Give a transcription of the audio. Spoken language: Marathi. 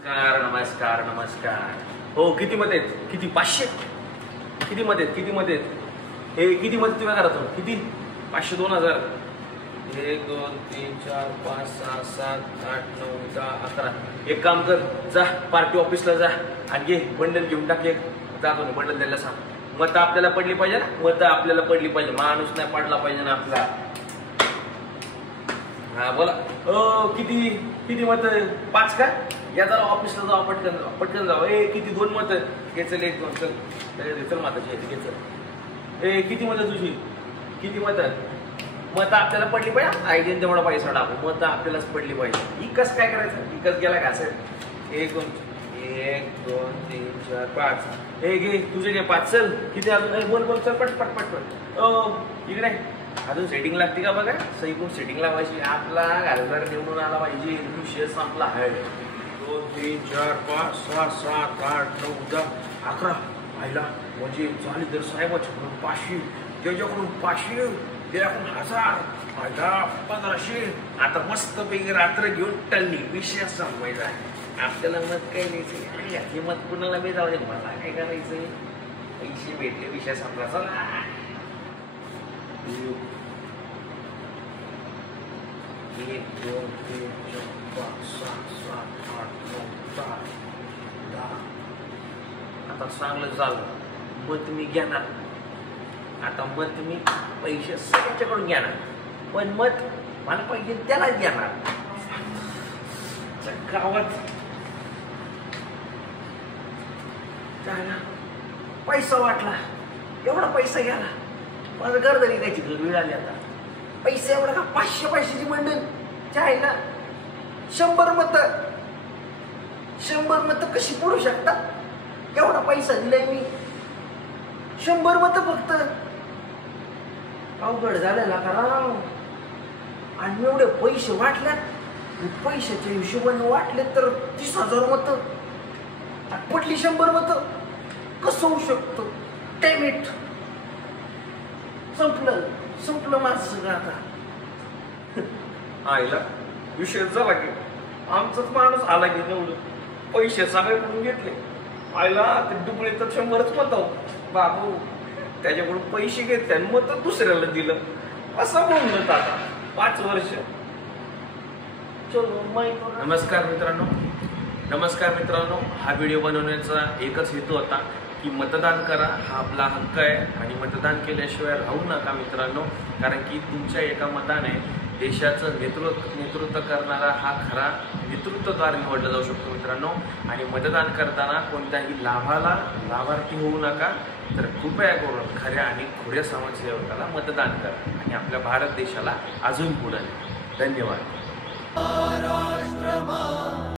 नमस्कार नमस्कार नमस्कार. हो किती मध्ये आहेत? किती 500? किती मध्ये आहेत? किती मध्ये आहेत? हे किती मध्ये तुम्ही करा तो किती 500 2000 1 2 3 4 5 6 7 8 9 10 11. एक काम कर, जा पार्टी ऑफिसला जा आणि घे बंडल घेऊन टाक. एक जातो ना बंडल द्यायला सांग. मत आपल्याला पडली पाहिजे ना, मत आपल्याला पडली पाहिजे, माणूस नाही पडला पाहिजे ना आपला. हा बोला. किती किती मत? 5 का? या जरा ऑफिसला जाऊ, पटकन पटकन जाऊ. किती 2 मत घे. चल 1 2 चल चल माताची घे चल. किती मत तुझी? किती मत? मत आपल्याला पडली पाहिजे. आयडियन तेवढा पैसा टाकू, मत आपल्यालाच पडली पाहिजे. इकस काय करायचं? इकस गेला का असेल? 1 2 3 4 5. घे तुझे घे 5. चल किती अजून? बोल बोल चल पट पट पट पट. इकडे अजून सेटिंग लागते का बघा. सही करून सेटिंग लावायची. आपला घरदार निवडून आला पाहिजे. विषय संपला आहे. 2 3 4 5 6 7 8 9 10 11. आईला म्हणजे झाली तर साहेबाच्याकडून 500, त्याच्याकडून 500, त्याच्याकडून 1000, आईला 1500. आता मस्त पैकी रात्र घेऊन टल्ली. विषय संपवायचा आहे आपल्याला. मत काय द्यायचं? यातली मत कुणाला बी जाऊ दे, मला काय करायचंय? पैसे भेटले, विषय संपला. चला 1 2 3 4 5 6 7 8 9 10. आता चांगलं झालं. मत मी घेणार. आता मत मी पैसे सगळ्याच्याकडून घेणार, पण मत मला पाहिजे त्यालाच घेणार. गावात जायला पैसा वाटला, एवढा पैसा घ्याला. माझं गर्दनी द्यायची वेळ आली. आता पैसे एवढा का? 500 पैशाची मंडळ जायला. 100 मत, 100 मत कशी पडू शकतात? एवढा पैसा दिलाय मी. 100 मत फक्त. अवघड झालेला का राव. आणि एवढे पैसे वाटल्यात, पैशाच्या हिशोबाने वाटले तर 30,000 मत पडली. 100 मत कसं होऊ शकतं? टॅमेट. संपलं माझं सगळं. आता आईला विषय झाला की आमचाच माणूस आला की निवडून. पैसे सगळे करून घेतले. आईला ते डुबळे तर 100च मत बाबू. त्याच्याकडून पैसे घेतले आणि मत दुसऱ्याला दिलं. असं म्हणत आता 5 वर्ष. चलो नमस्कार मित्रांनो. हा व्हिडिओ बनवण्याचा एकच हेतू होता की मतदान करा, हा आपला हक्क आहे. आणि मतदान केल्याशिवाय राहू नका मित्रांनो. कारण की तुमच्या एका मताने देशाचं नेतृत्व करणारा हा खरा नेतृत्वद्वार निवडला जाऊ शकतो मित्रांनो. आणि मतदान करताना कोणत्याही लाभार्थी होऊ नका. तर कृपया करून खऱ्या आणि खुऱ्या समाजसेवकाला मतदान करा आणि आपल्या भारत देशाला अजून पुढे. धन्यवाद.